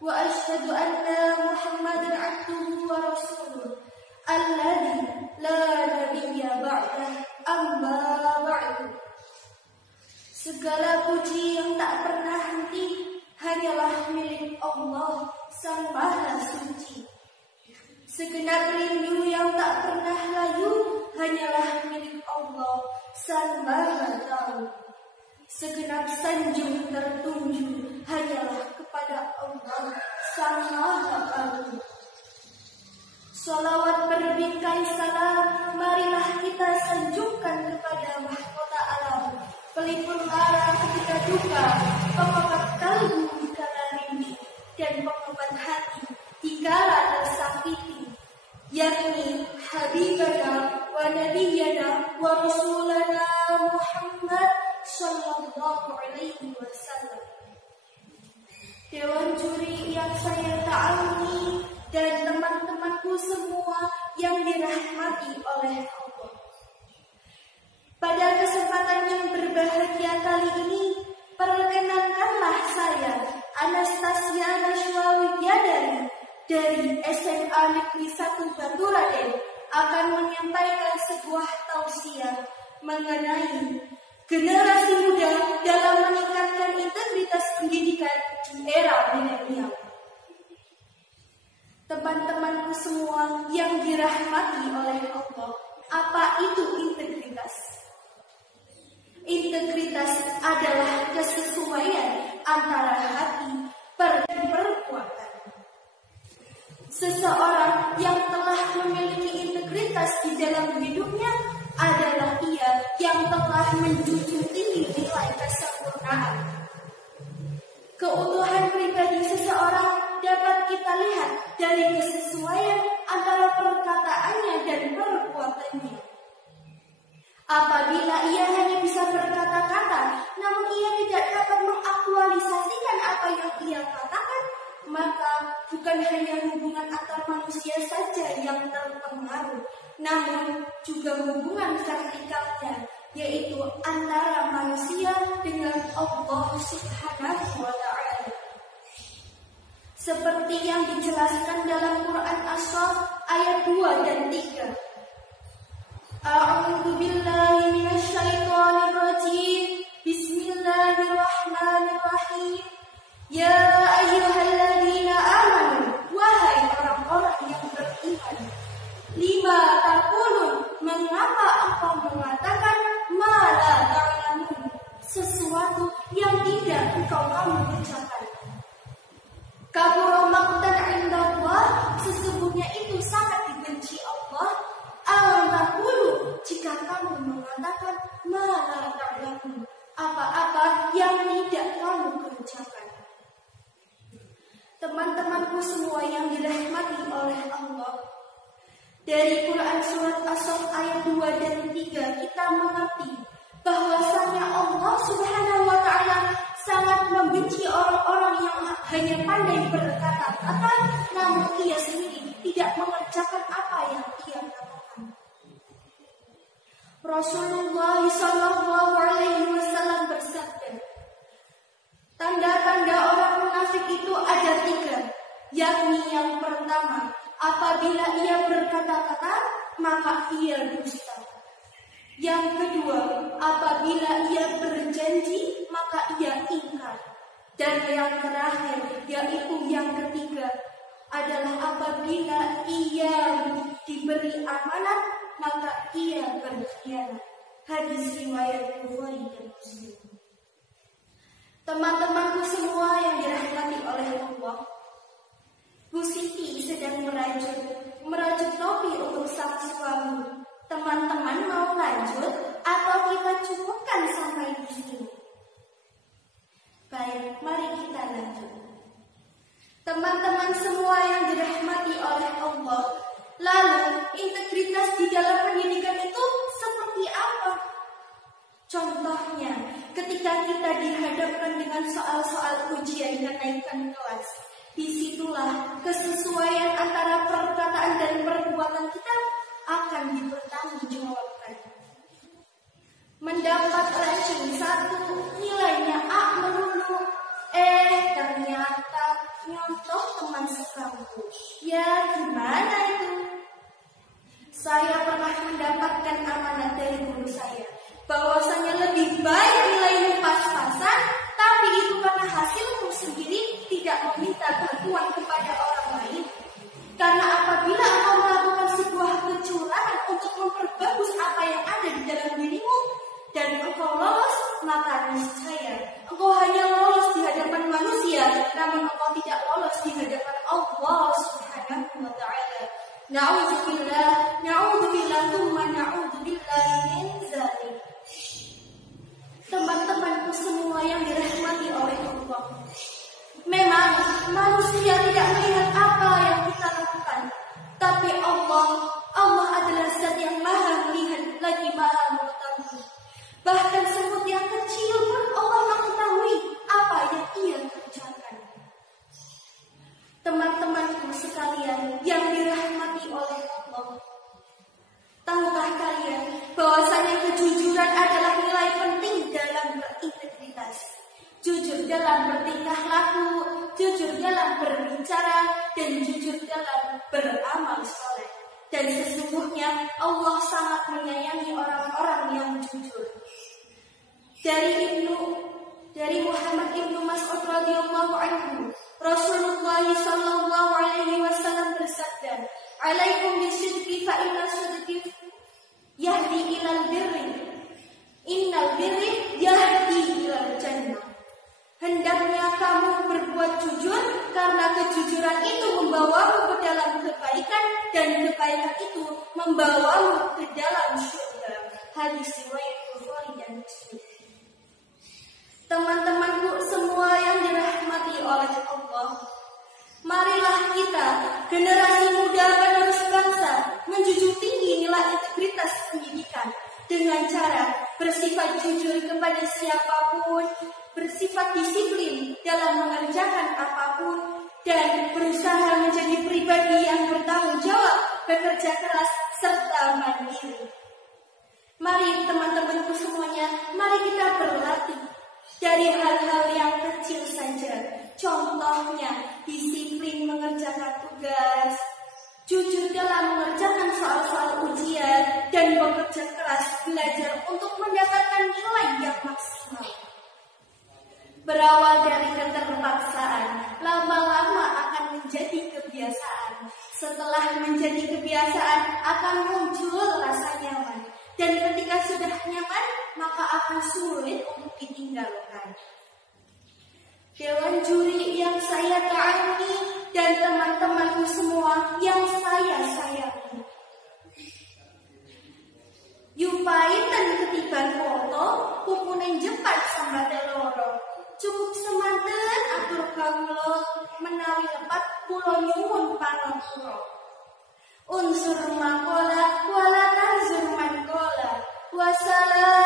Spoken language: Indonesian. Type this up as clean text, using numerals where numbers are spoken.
وأشهد أن محمدا عبده ورسوله الذي لا نبي بعده أما بعد. Segala puji yang tak pernah henti hanyalah milik Allah Sang Maha Suci. Segenap rindu yang tak pernah layu hanyalah milik Allah Sang Maha Tahu. Segenap sanjung tertuju hanyalah kepada Allah Sang Maha Agung. Salawat berbingkai salam, marilah kita sanjungkan kepada mahkota alam, pelipur lara ketika duka, pengobat kalbu dikala rindu, dan pengobat hati dikala tersakiti, yakni Habibana wa Nabiyyana wa Rasulana Muhammad sallallahu alaihi wasallam. Dewan juri yang saya ta'alumi dan teman-temanku semua yang dirahmati oleh Allah. Pada kesempatan yang berbahagia kali ini, perkenalkanlah saya Anastasia Nashwa Widyadari dari SMA Negeri 1 Batu Raden akan menyampaikan sebuah tausiah mengenai generasi muda dalam meningkatkan integritas pendidikan di era milenial. Teman-temanku semua yang dirahmati oleh Allah, apa itu integritas? Integritas adalah kesesuaian antara hati dan perbuatan. Seseorang yang telah memiliki integritas di dalam hidupnya adalah ia yang telah menjunjung tinggi nilai kesempurnaan. Keutuhan pribadi seseorang dapat kita lihat dari kesesuaian antara perkataannya dan perbuatannya. Apabila ia hanya bisa berkata-kata, namun ia tidak dapat mengaktualisasikan apa yang ia katakan, maka bukan hanya hubungan antar manusia saja yang terpengaruh, namun juga hubungan vertikalnya, yaitu antara manusia dengan Allah Subhanahu wa Ta'ala. Seperti yang dijelaskan dalam Quran As-Saff ayat 2 dan 3. A'udzu billahi minasy syaithanir rajim. Bismillahirrahmanirrahim. Ya ayyuhalladzina amanu, wahai orang-orang yang beriman. Lima taqulun, mengapa engkau mengatakan ma la ta'lamun, sesuatu yang tidak engkau ucapkan. Kabura maqtan 'indallah, sesungguhnya itu sangat dibenci Allah. Al-taqulu, jika kamu mengatakan ma la ta'lamun, apa-apa yang tidak kamu kerjakan. Teman-temanku semua yang dirahmati oleh Allah, dari Quran surat As-Saff ayat 2 dan 3 kita mengerti bahwasanya Allah Subhanahu wa Ta'ala sangat membenci orang-orang yang hanya pandai berkata-kata, namun ia sendiri tidak mengerjakan apa yang ia katakan. Rasulullah sallallahu alaihi wasallam bersabda, tanda-tanda orang munafik itu ada 3, yakni yang pertama, apabila ia berkata-kata, maka ia dusta. Yang kedua, apabila ia berjanji, maka ia ingkar. Dan yang terakhir, yaitu yang ketiga, adalah apabila ia diberi amanat, maka ia berkhianat. Hadis riwayat Bukhari dan Muslim. Teman-temanku semua yang dirahmati oleh Allah, Bu Siti sedang merajut topi untuk sang suami. Teman-teman mau lanjut atau kita cukupkan sampai di sini? Baik, mari kita lanjut. Teman-teman semua yang dirahmati oleh Allah, lalu integritas di dalam pendidikan itu seperti apa? Contohnya, ketika kita dihadapkan dengan soal-soal ujian kenaikan kelas, disitulah kesesuaian antara perkataan dan perbuatan kita akan dipertanggungjawabkan. Mendapat ranking 1, nilainya A melulu, ternyata nyontoh Na'udzubillah, thumma na'udzubillah min dzalik. Teman-temanku semua yang dirahmati oleh Allah. Memang manusia tidak melihat apa yang kita lakukan, tapi Allah adalah zat yang maha melihat lagi maha mengetahui. Bahkan semut yang kecil pun Allah mengetahui apa yang ia kerjakan. Teman-temanku sekalian yang dirahmati oleh Allah, tahukah kalian bahwasanya kejujuran adalah nilai penting dalam berintegritas? Jujur dalam bertingkah laku, jujur dalam berbicara, dan jujur dalam beramal soleh. Dan sesungguhnya Allah sangat menyayangi orang-orang yang jujur. Dari Muhammad ibnu Mas'ud radhiyallahu anhu, Rasulullah sallallahu alaihi wasallam bersabda, "Alaikum bisidqi fa inna sidqi yahdi ilal birri. Innal birri yahdi ilal jannah." Hendaknya kamu berbuat jujur karena kejujuran itu membawamu ke dalam kebaikan dan kebaikan itu membawamu ke dalam surga. Hadis riwayat Bukhari dan Muslim. Teman-temanku semua yang dirahmati oleh Allah, marilah kita, generasi muda penerus bangsa, menjunjung tinggi nilai integritas pendidikan dengan cara bersifat jujur kepada siapapun, bersifat disiplin dalam mengerjakan apapun, dan berusaha menjadi pribadi yang bertanggung jawab, bekerja keras, serta mandiri. Mari teman-temanku semuanya, mari kita berlatih dari hal-hal yang kecil saja. Contohnya, disiplin mengerjakan tugas, jujur dalam mengerjakan soal-soal ujian, dan bekerja keras belajar untuk mendapatkan nilai yang maksimal. Berawal dari keterpaksaan, lama-lama akan menjadi kebiasaan. Setelah menjadi kebiasaan, akan muncul rasa nyaman. Dan ketika sudah nyaman, maka akan sulit untuk ditinggalkan. Dewan juri yang saya kagumi dan teman-temanku semua yang saya sayangi, yupaiten ketiban foto, pupunen jepat sambate loro. Cukup semanten atur kawula menawi lepat kula nyuwun pangapura. Unsur maqala wala tanzur man qala. Wassalam.